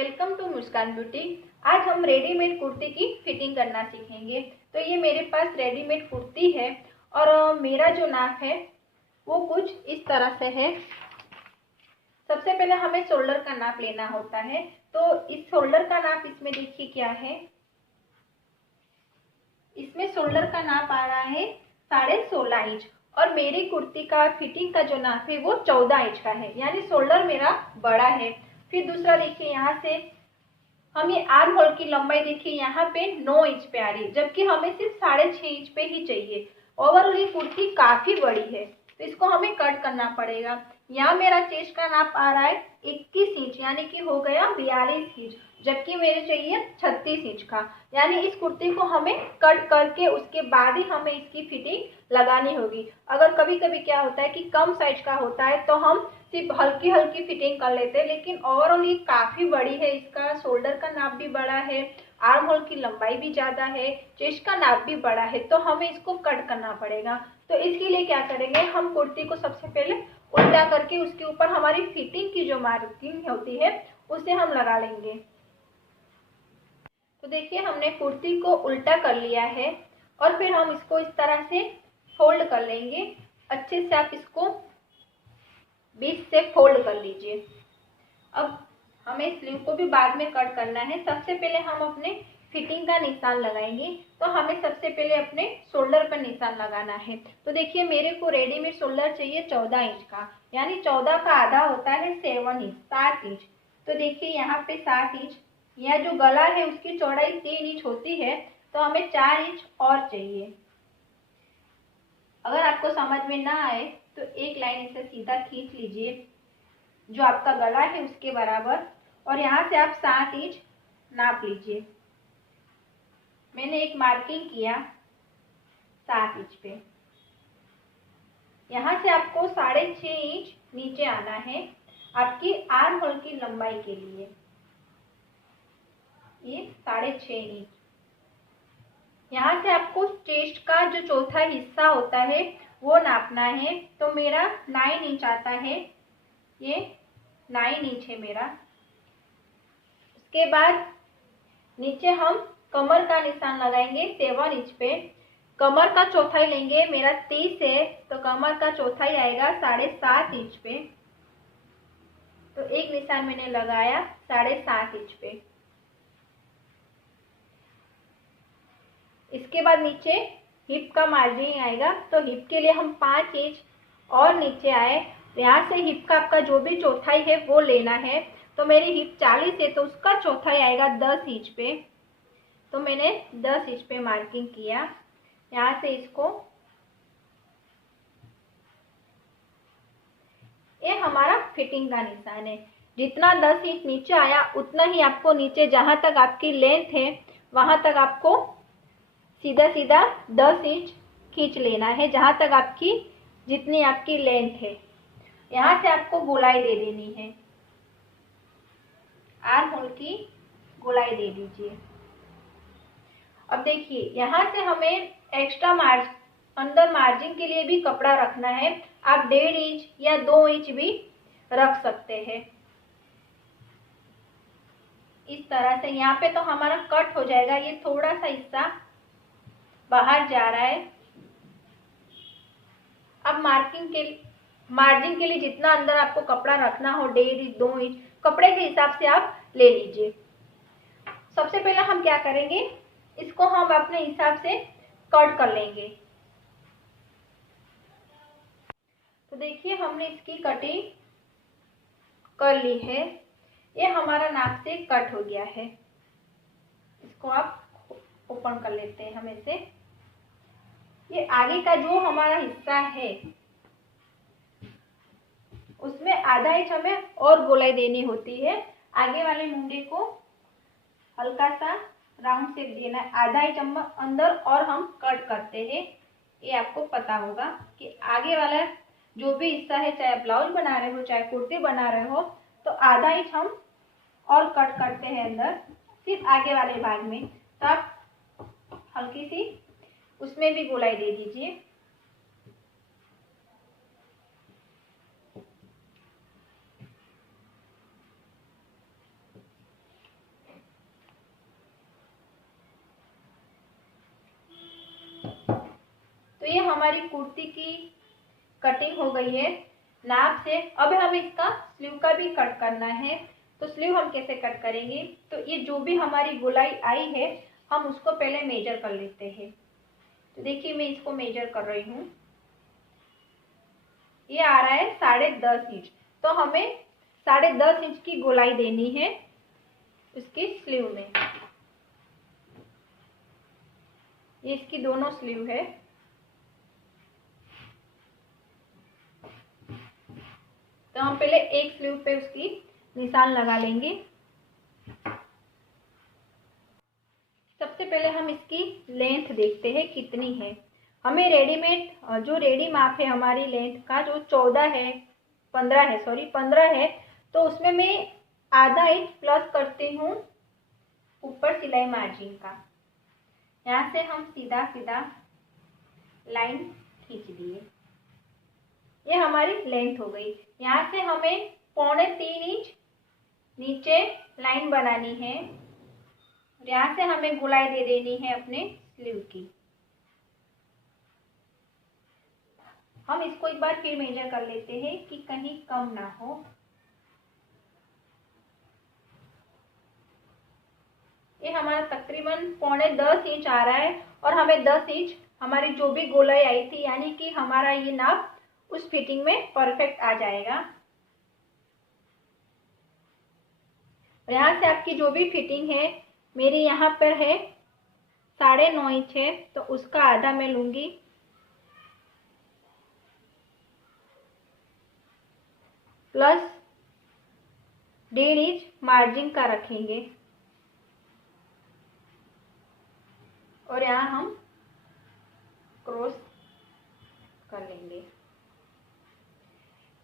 Welcome to Muskan beauty. आज हम readymade kurti की फिटिंग करना सीखेंगे। तो ये मेरे पास रेडीमेड कुर्ती है और मेरा जो नाप है वो कुछ इस तरह से है। सबसे पहले हमें शोल्डर का नाप लेना होता है। तो इस शोल्डर का नाप इसमें देखिए क्या है। इसमें शोल्डर का नाप आ रहा है 16.5 इंच और मेरी कुर्ती का फिटिंग का जो नाप है वो 14 इंच का है, यानी शोल्डर मेरा बड़ा है। फिर दूसरा देखिए, यहाँ से हम ये आर्म होल की लंबाई देखिए यहाँ पे 9 इंच पे आ रही है, जबकि हमें सिर्फ 6.5 इंच पे ही चाहिए। ओवरऑल ये कुर्ती काफी बड़ी है तो इसको हमें कट करना पड़ेगा। यहाँ मेरा चेस्ट का नाप आ रहा है 21 इंच, यानी कि हो गया 42 इंच, जबकि मेरे चाहिए 36 इंच का। यानी इस कुर्ती को हमें कट करके उसके बाद ही हमें इसकी फिटिंग लगानी होगी। अगर कभी कभी क्या होता है कि कम साइज का होता है तो हम सिर्फ हल्की हल्की फिटिंग कर लेते हैं, लेकिन ओवरऑल ये काफी बड़ी है। इसका शोल्डर का नाप भी बड़ा है, आर्म होल की लंबाई भी ज्यादा है, चेस्ट का नाप भी बड़ा है, तो हमें इसको कट करना पड़ेगा। तो इसके लिए क्या करेंगे, हम कुर्ती को सबसे पहले उल्टा करके उसके ऊपर हमारी फिटिंग की जो मार्किंग होती है उसे हम लगा लेंगे। तो देखिए, हमने कुर्ती को उल्टा कर लिया है और फिर हम इसको इस तरह से फोल्ड कर लेंगे। अच्छे से आप इसको बीच से फोल्ड कर लीजिए। अब हमें स्लीव को भी बाद में कट करना है। सबसे पहले हम अपने फिटिंग का निशान लगाएंगे। तो हमें सबसे पहले अपने शोल्डर पर निशान लगाना है। तो देखिए, मेरे को रेडीमेड शोल्डर चाहिए 14 इंच का, यानी 14 का आधा होता है 7 इंच, 7 इंच। तो देखिए यहाँ पे 7 इंच, यह जो गला है उसकी चौड़ाई 3 इंच होती है, तो हमें 4 इंच और चाहिए। अगर आपको समझ में ना आए तो एक लाइन इसे सीधा खींच लीजिए जो आपका गला है उसके बराबर, और यहाँ से आप 7 इंच नाप लीजिए। मैंने एक मार्किंग किया 7 इंच पे। यहाँ से आपको 6.5 इंच नीचे आना है आपकी आर्म होल की लंबाई के लिए। ये 6.5 इंच। यहाँ से आपको चेस्ट का जो चौथा हिस्सा होता है वो नापना है। तो मेरा 9 इंच आता है, ये 9 इंच है मेरा। उसके बाद नीचे हम कमर का निशान लगाएंगे 7 इंच पे। कमर का चौथाई लेंगे, मेरा 30 है तो कमर का चौथाई आएगा 7.5 इंच पे। तो एक निशान मैंने लगाया 7.5 इंच पे। इसके बाद नीचे हिप का मार्जिन आएगा, तो हिप के लिए हम 5 इंच और नीचे आए। यहाँ से हिप का आपका जो भी चौथाई है वो लेना है। तो मेरी हिप 40 है तो उसका चौथाई आएगा 10 इंच पे। तो मैंने 10 इंच पे मार्किंग किया। यहाँ से इसको, ये हमारा फिटिंग का निशान है। जितना 10 इंच नीचे आया उतना ही आपको नीचे जहां तक आपकी लेंथ है वहां तक आपको सीधा सीधा 10 इंच खींच लेना है, जहां तक आपकी जितनी आपकी लेंथ है। यहाँ से आपको गोलाई दे देनी है, आर्म होल की गोलाई दे दीजिए। अब देखिए, यहाँ से हमें एक्स्ट्रा अंदर मार्जिन के लिए भी कपड़ा रखना है। आप 1.5 इंच या 2 इंच भी रख सकते हैं। इस तरह से यहाँ पे तो हमारा कट हो जाएगा। ये थोड़ा सा हिस्सा बाहर जा रहा है। अब मार्जिन के लिए जितना अंदर आपको कपड़ा रखना हो, 1.5 इंच 2 इंच कपड़े के हिसाब से आप ले लीजिए। सबसे पहले हम क्या करेंगे, इसको हम अपने हिसाब से कट कर लेंगे। तो देखिए, हमने इसकी कटिंग कर ली है। ये हमारा नाप से कट हो गया है। इसको आप ओपन कर लेते हैं हम इसे। ये आगे का जो हमारा हिस्सा है उसमें आधा इंच हमें और गोलाई देनी होती है। आगे वाले मुंडे को हल्का सा राउंड शेप देना है, आधा इंच अंदर और हम कट करते हैं। ये आपको पता होगा कि आगे वाला जो भी हिस्सा है, चाहे ब्लाउज बना रहे हो चाहे कुर्ती बना रहे हो, तो आधा इंच हम और कट करते हैं अंदर, सिर्फ आगे वाले भाग में। तो आप हल्की सी उसमें भी गोलाई दे दीजिए। हमारी कुर्ती की कटिंग हो गई है नाप से। अब हमें इसका स्लीव का भी कट करना है। तो स्लीव हम कैसे कट करेंगे, तो ये जो भी हमारी गोलाई आई है हम उसको पहले मेजर कर लेते हैं। तो देखिए मैं इसको मेजर कर रही हूँ, ये आ रहा है 10.5 इंच। तो हमें 10.5 इंच की गोलाई देनी है इसकी स्लीव में। ये इसकी दोनों स्लीव है। तो हम पहले एक स्लीव पे उसकी निशान लगा लेंगे। सबसे पहले हम इसकी लेंथ देखते हैं कितनी है। हमें रेडीमेड जो रेडी माप है हमारी लेंथ का जो 15 है, तो उसमें मैं आधा इंच प्लस करती हूँ ऊपर सिलाई मार्जिन का। यहाँ से हम सीधा सीधा लाइन खींच दिए, ये हमारी लेंथ हो गई। यहाँ से हमें 3.25 इंच नीचे लाइन बनानी है। यहाँ से हमें गोलाई दे देनी है अपने स्लीव की। हम इसको एक बार फिर मेजर कर लेते हैं कि कहीं कम ना हो। ये हमारा तकरीबन 10.25 इंच आ रहा है और हमें 10 इंच हमारी जो भी गोलाई आई थी, यानी कि हमारा ये नाप उस फिटिंग में परफेक्ट आ जाएगा। यहाँ से आपकी जो भी फिटिंग है, मेरी यहाँ पर है 9.5 इंच है, तो उसका आधा मैं लूंगी प्लस 1.5 इंच मार्जिन का रखेंगे और यहाँ हम क्रॉस कर लेंगे।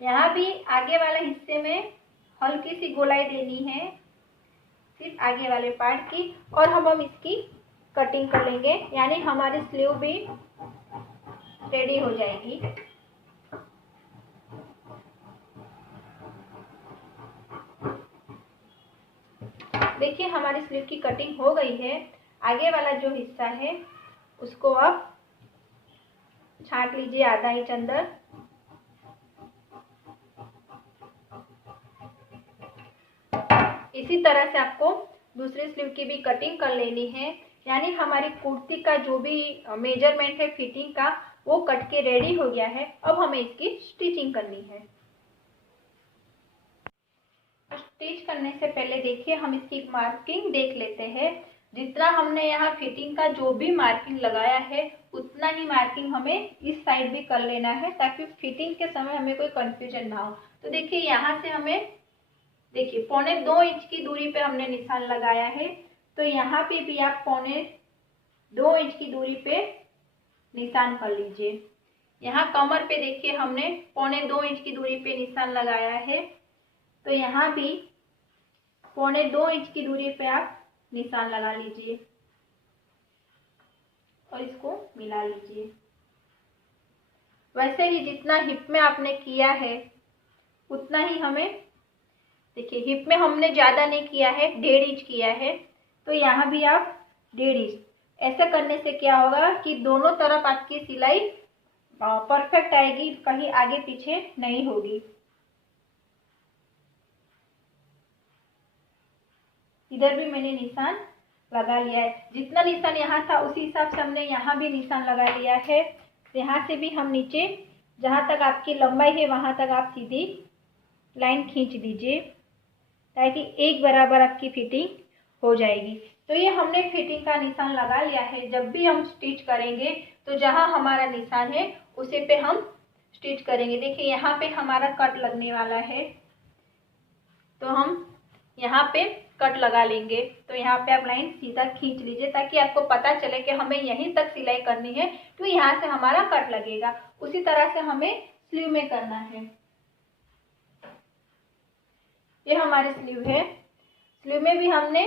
यहाँ भी आगे वाले हिस्से में हल्की सी गोलाई देनी है सिर्फ आगे वाले पार्ट की, और हम इसकी कटिंग कर लेंगे, यानी हमारी स्लीव भी रेडी हो जाएगी। देखिए हमारी स्लीव की कटिंग हो गई है। आगे वाला जो हिस्सा है उसको आप छांट लीजिए आधा इंच अंदर। इसी तरह से आपको दूसरी स्लीव की भी कटिंग कर लेनी है, यानी हमारी कुर्ती का जो भी मेजरमेंट है फिटिंग का वो कट के रेडी हो गया है। अब हमें इसकी स्टिचिंग करनी है। स्टिच करने से पहले देखिए हम इसकी मार्किंग देख लेते हैं। जितना हमने यहाँ फिटिंग का जो भी मार्किंग लगाया है उतना ही मार्किंग हमें इस साइड भी कर लेना है, ताकि फिटिंग के समय हमें कोई कंफ्यूजन ना हो। तो देखिए यहाँ से हमें देखिए 2.25 इंच की दूरी पे हमने निशान लगाया है, तो यहाँ पे भी आप 2.25 इंच की दूरी पे निशान कर लीजिए। यहाँ कमर पे देखिए हमने 2.25 इंच की दूरी पे निशान लगाया है, तो यहाँ भी 2.25 इंच की दूरी पे आप निशान लगा लीजिए और इसको मिला लीजिए। वैसे ही जितना हिप में आपने किया है उतना ही हमें, देखिए हिप में हमने ज्यादा नहीं किया है, 1.5 इंच किया है, तो यहाँ भी आप 1.5 इंच। ऐसा करने से क्या होगा कि दोनों तरफ आपकी सिलाई परफेक्ट आएगी, कहीं आगे पीछे नहीं होगी। इधर भी मैंने निशान लगा लिया है। जितना निशान यहाँ था उसी हिसाब से हमने यहाँ भी निशान लगा लिया है। यहाँ से भी हम नीचे जहाँ तक आपकी लंबाई है वहाँ तक आप सीधी लाइन खींच दीजिए, ताकि एक बराबर आपकी फिटिंग हो जाएगी। तो ये हमने फिटिंग का निशान लगा लिया है। जब भी हम स्टिच करेंगे तो जहाँ हमारा निशान है उसे पे हम स्टिच करेंगे। देखिए यहाँ पे हमारा कट लगने वाला है, तो हम यहाँ पे कट लगा लेंगे। तो यहाँ पे आप लाइन सीधा खींच लीजिए, ताकि आपको पता चले कि हमें यहीं तक सिलाई करनी है, तो यहाँ से हमारा कट लगेगा। उसी तरह से हमें स्लीव में करना है। ये हमारी स्लीव है। स्लीव में भी हमने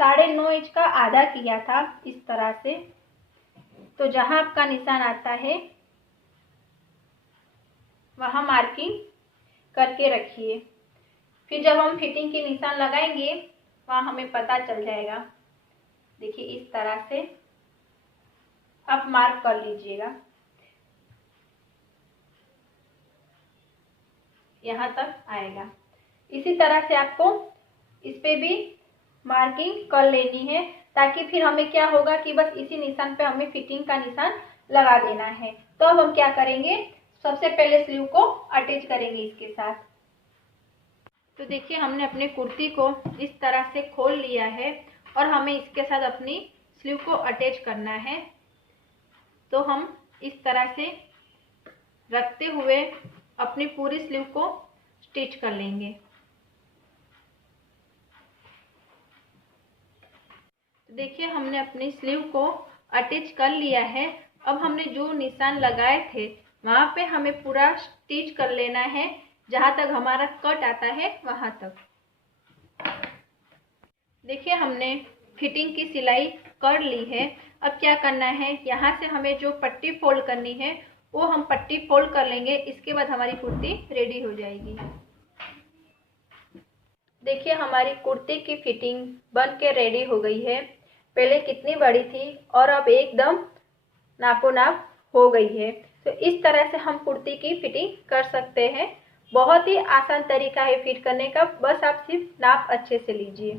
9.5 इंच का आधा किया था इस तरह से। तो जहां आपका निशान आता है वहां मार्किंग करके रखिए। फिर जब हम फिटिंग के निशान लगाएंगे वहां हमें पता चल जाएगा। देखिए इस तरह से आप मार्क कर लीजिएगा। यहाँ तक आएगा। इसी तरह से आपको इस पे भी मार्किंग कर लेनी है, ताकि फिर हमें क्या होगा कि बस इसी निशान पे हमें फिटिंग का निशान लगा देना है। तो अब हम क्या करेंगे, सबसे पहले स्लीव को अटैच करेंगे इसके साथ। तो देखिए हमने अपने कुर्ती को इस तरह से खोल लिया है और हमें इसके साथ अपनी स्लीव को अटैच करना है। तो हम इस तरह से रखते हुए अपनी पूरी स्लीव को स्टिच कर लेंगे। तो देखिए हमने अपनी स्लीव को अटैच कर लिया है। अब हमने जो निशान लगाए थे वहाँ पे हमें पूरा स्टिच कर लेना है, जहाँ तक हमारा कट आता है वहाँ तक। देखिए हमने फिटिंग की सिलाई कर ली है। अब क्या करना है, यहाँ से हमें जो पट्टी फोल्ड करनी है वो हम पट्टी फोल्ड कर लेंगे। इसके बाद हमारी कुर्ती रेडी हो जाएगी। देखिए हमारी कुर्ती की फिटिंग बन के रेडी हो गई है। पहले कितनी बड़ी थी और अब एकदम नापो नाप हो गई है। तो इस तरह से हम कुर्ती की फिटिंग कर सकते हैं। बहुत ही आसान तरीका है फिट करने का, बस आप सिर्फ नाप अच्छे से लीजिए।